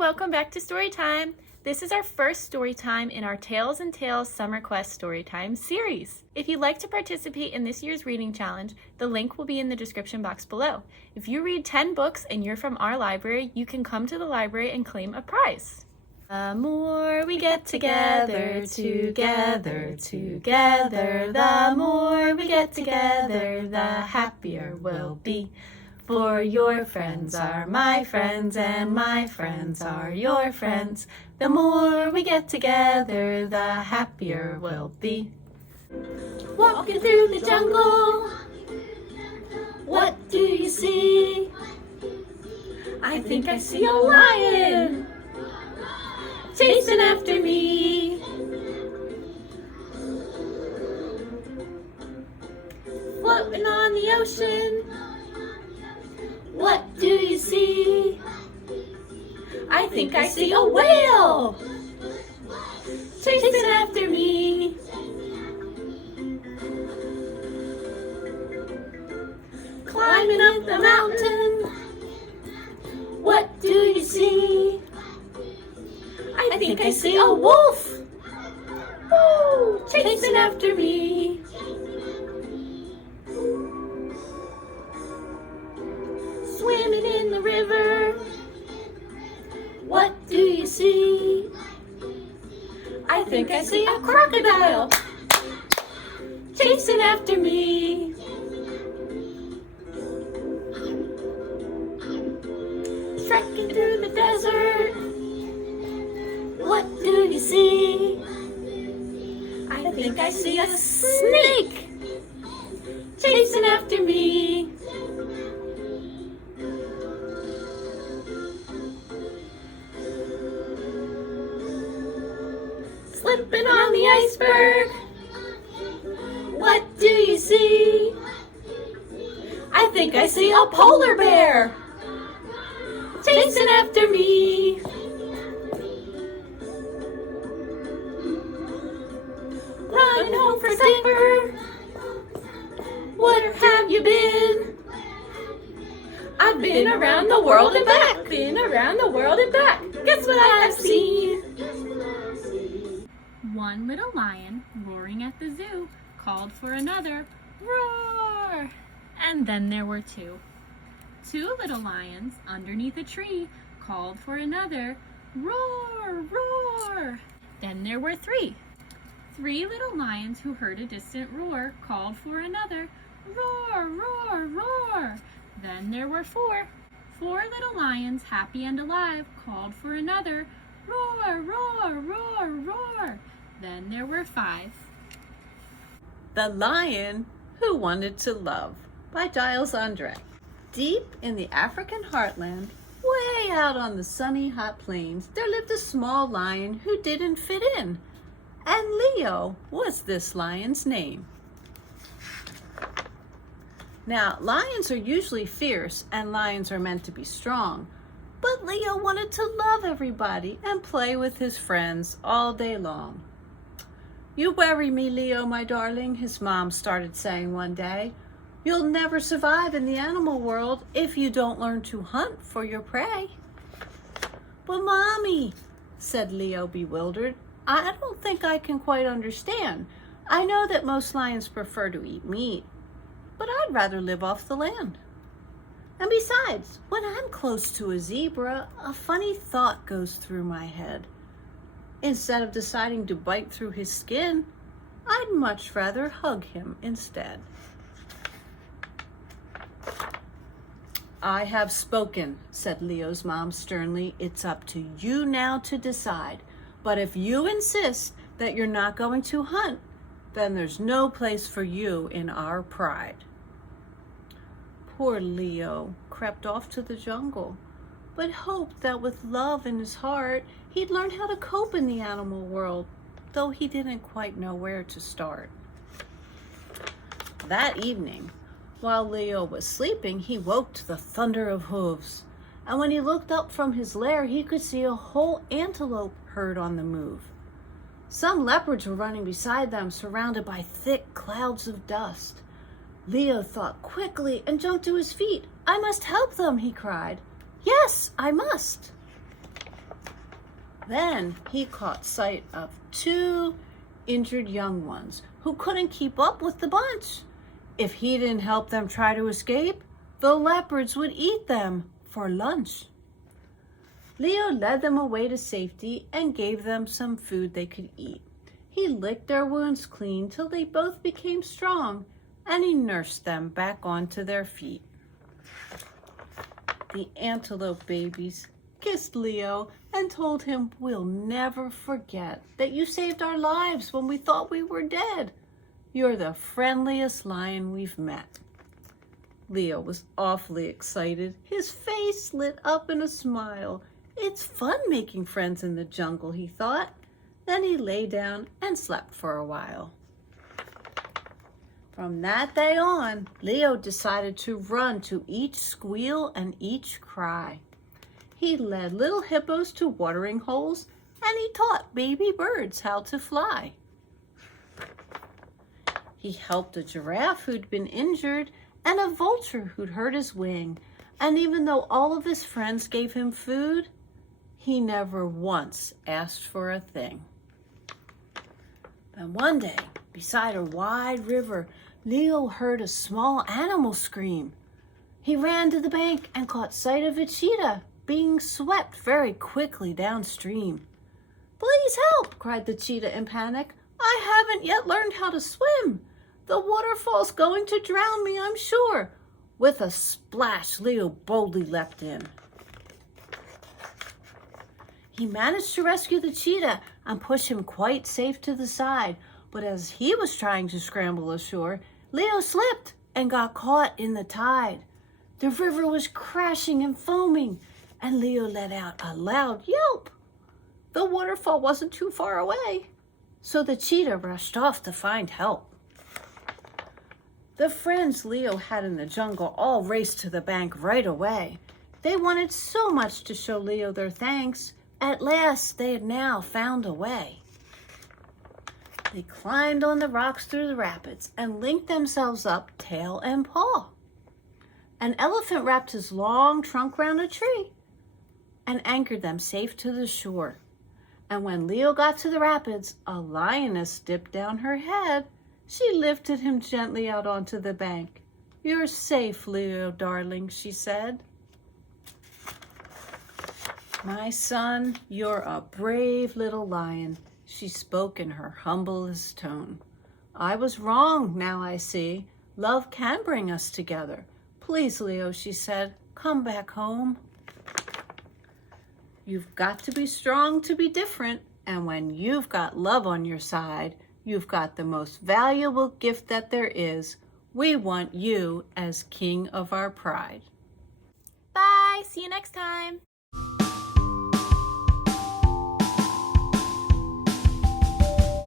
welcome back to Storytime. This is our first Storytime in our Tales and Tales Summer Quest Storytime series. If you'd like to participate in this year's reading challenge, the link will be in the description box below. If you read 10 books and you're from our library, you can come to the library and claim a prize. The more we get together, the more we get together, the happier we'll be. For your friends are my friends, and my friends are your friends. The more we get together, the happier we'll be. Walking through the jungle, what do you see? I think I see a lion chasing after me. Floating on the ocean, what do you see? I think I see a whale chasing after me. Climbing up the mountain, what do you see? I think I see a wolf chasing after me. Swimming in the river, what do you see? I think I see a crocodile chasing after me. Trekking through the desert, what do you see? I think I see a snake chasing after me. Slipping on the iceberg, what do you see? I think I see a polar bear chasing after me. Running home for supper, where have you been? I've been around the world and back. Guess what I have seen? One little lion, roaring at the zoo, called for another, roar! And then there were two. Two little lions, underneath a tree, called for another, roar, roar! Then there were three. Three little lions who heard a distant roar, called for another, roar, roar, roar! Then there were four. Four little lions, happy and alive, called for another, roar, roar, roar, roar! Then there were five. The Lion Who Wanted to Love by Giles Andreae. Deep in the African heartland, way out on the sunny hot plains, there lived a small lion who didn't fit in. And Leo was this lion's name. Now, lions are usually fierce and lions are meant to be strong. But Leo wanted to love everybody and play with his friends all day long. "You worry me, Leo, my darling," his mom started saying one day. "You'll never survive in the animal world if you don't learn to hunt for your prey." "But Mommy," said Leo, bewildered, "I don't think I can quite understand. I know that most lions prefer to eat meat, but I'd rather live off the land. And besides, when I'm close to a zebra, a funny thought goes through my head. Instead of deciding to bite through his skin, I'd much rather hug him instead." "I have spoken," said Leo's mom sternly. "It's up to you now to decide. But if you insist that you're not going to hunt, then there's no place for you in our pride." Poor Leo crept off to the jungle, but hoped that with love in his heart, he'd learn how to cope in the animal world, though he didn't quite know where to start. That evening, while Leo was sleeping, he woke to the thunder of hooves. And when he looked up from his lair, he could see a whole antelope herd on the move. Some leopards were running beside them, surrounded by thick clouds of dust. Leo thought quickly and jumped to his feet. "I must help them," he cried. "Yes, I must." Then he caught sight of two injured young ones who couldn't keep up with the bunch. If he didn't help them try to escape, the leopards would eat them for lunch. Leo led them away to safety and gave them some food they could eat. He licked their wounds clean till they both became strong, and he nursed them back onto their feet. The antelope babies kissed Leo and told him, "We'll never forget that you saved our lives when we thought we were dead. You're the friendliest lion we've met." Leo was awfully excited. His face lit up in a smile. It's fun making friends in the jungle, he thought. Then he lay down and slept for a while. From that day on, Leo decided to run to each squeal and each cry. He led little hippos to watering holes, and he taught baby birds how to fly. He helped a giraffe who'd been injured and a vulture who'd hurt his wing. And even though all of his friends gave him food, he never once asked for a thing. Then one day, beside a wide river, Leo heard a small animal scream. He ran to the bank and caught sight of a cheetah being swept very quickly downstream. "Please help!" cried the cheetah in panic. "I haven't yet learned how to swim. The waterfall's going to drown me, I'm sure." With a splash, Leo boldly leapt in. He managed to rescue the cheetah and push him quite safe to the side. But as he was trying to scramble ashore, Leo slipped and got caught in the tide. The river was crashing and foaming, and Leo let out a loud yelp. The waterfall wasn't too far away, so the cheetah rushed off to find help. The friends Leo had in the jungle all raced to the bank right away. They wanted so much to show Leo their thanks. At last, they had now found a way. They climbed on the rocks through the rapids and linked themselves up tail and paw. An elephant wrapped his long trunk round a tree and anchored them safe to the shore. And when Leo got to the rapids, a lioness dipped down her head. She lifted him gently out onto the bank. "You're safe, Leo, darling," she said. "My son, you're a brave little lion," she spoke in her humblest tone. "I was wrong, now I see. Love can bring us together. Please, Leo," she said, "come back home. You've got to be strong to be different, and when you've got love on your side, you've got the most valuable gift that there is. We want you as king of our pride." Bye! See you next time!